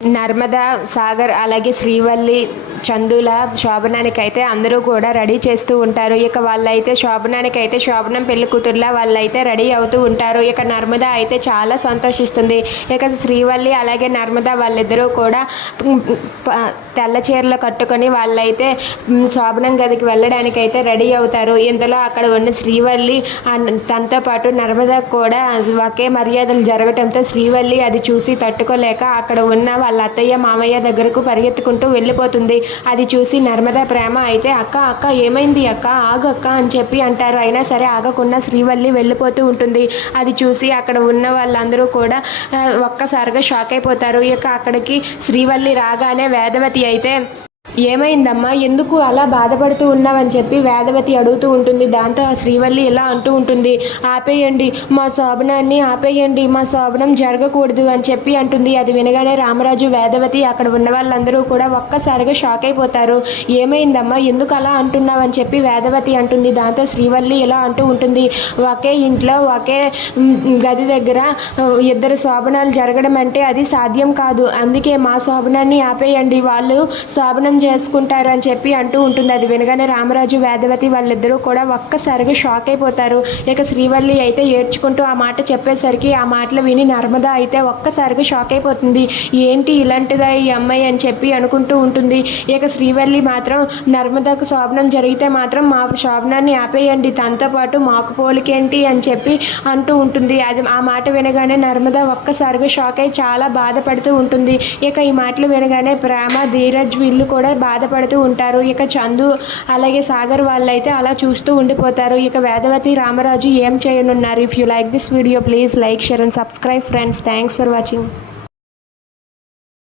నర్మదా సాగర్ అలాగే శ్రీవల్లి చందుల శోభనానికి అయితే అందరూ కూడా రెడీ చేస్తూ ఉంటారు. ఇక వాళ్ళైతే శోభనానికి అయితే శోభనం పెళ్ళి కూతురులా వాళ్ళైతే రెడీ అవుతూ ఉంటారు. ఇక నర్మద అయితే చాలా సంతోషిస్తుంది. ఇక శ్రీవల్లి అలాగే నర్మద వాళ్ళిద్దరూ కూడా తెల్ల చీరలు కట్టుకొని వాళ్ళైతే శోభనం గదికి వెళ్ళడానికి అయితే రెడీ అవుతారు. ఇంతలో అక్కడ ఉన్న శ్రీవల్లి తనతో పాటు నర్మద కూడా ఒకే మర్యాదలు జరగటంతో శ్రీవల్లి అది చూసి తట్టుకోలేక అక్కడ ఉన్న వాళ్ళ అత్తయ్య మామయ్య దగ్గరకు పరిగెత్తుకుంటూ వెళ్ళిపోతుంది. అది చూసి నర్మద ప్రేమ అయితే అక్క అక్క ఏమైంది అక్క? ఆగక్క అక్క అని చెప్పి అంటారు. అయినా సరే ఆగకుండా శ్రీవల్లి వెళ్ళిపోతూ ఉంటుంది. అది చూసి అక్కడ ఉన్న వాళ్ళందరూ కూడా ఒక్కసారిగా షాక్ అయిపోతారు. ఇక అక్కడికి శ్రీవల్లి రాగానే వేదవతి అయితే ఏమైందమ్మా? ఎందుకు అలా బాధపడుతూ ఉన్నావని చెప్పి వేదవతి అడుగుతూ ఉంటుంది. దాంతో ఆ శ్రీవల్లి ఇలా అంటూ ఉంటుంది. ఆపేయండి మా శోభనాన్ని ఆపేయండి మా శోభనం జరగకూడదు అని చెప్పి అంటుంది. అది వినగానే రామరాజు వేదవతి అక్కడ ఉన్న వాళ్ళందరూ కూడా ఒక్కసారిగా షాక్ అయిపోతారు. ఏమైందమ్మా? ఎందుకు అలా అంటున్నావు అని చెప్పి వేదవతి అంటుంది. దాంతో శ్రీవల్లి ఇలా అంటూ ఉంటుంది. ఒకే ఇంట్లో ఒకే గది దగ్గర ఇద్దరు శోభనాలు జరగడం అంటే అది సాధ్యం కాదు. అందుకే మా శోభనాన్ని ఆపేయండి. వాళ్ళు శోభనం చేసుకుంటారు అని చెప్పి అంటూ ఉంటుంది. అది వినగానే రామరాజు వేదవతి వాళ్ళిద్దరూ కూడా ఒక్కసారిగా షాక్ అయిపోతారు. ఇక శ్రీవల్లి అయితే ఏడ్చుకుంటూ ఆ మాట చెప్పేసరికి ఆ మాటలు విని నర్మద అయితే ఒక్కసారిగా షాక్ అయిపోతుంది. ఏంటి ఇలాంటిదా ఈ అమ్మాయి అని చెప్పి అనుకుంటూ ఉంటుంది. ఇక శ్రీవల్లి మాత్రం నర్మదకు శోభనం జరిగితే మాత్రం మా శోభనాన్ని ఆపేయండి. తనతో పాటు మాకు పోలికేంటి అని చెప్పి అంటూ ఉంటుంది. అది ఆ మాట వినగానే నర్మద ఒక్కసారిగా షాక్ అయి చాలా బాధపడుతూ ఉంటుంది. ఇక ఈ మాటలు వినగానే ప్రేమ ధీరజ్ వీళ్ళు కూడా బాధపడుతూ ఉంటారు. ఇక చందు అలాగే సాగర్ వాళ్ళైతే అలా చూస్తూ ఉండిపోతారు. ఇక వేదవతి రామరాజు ఏం చేయనున్నారు? If you like this video please like share and subscribe friends thanks for watching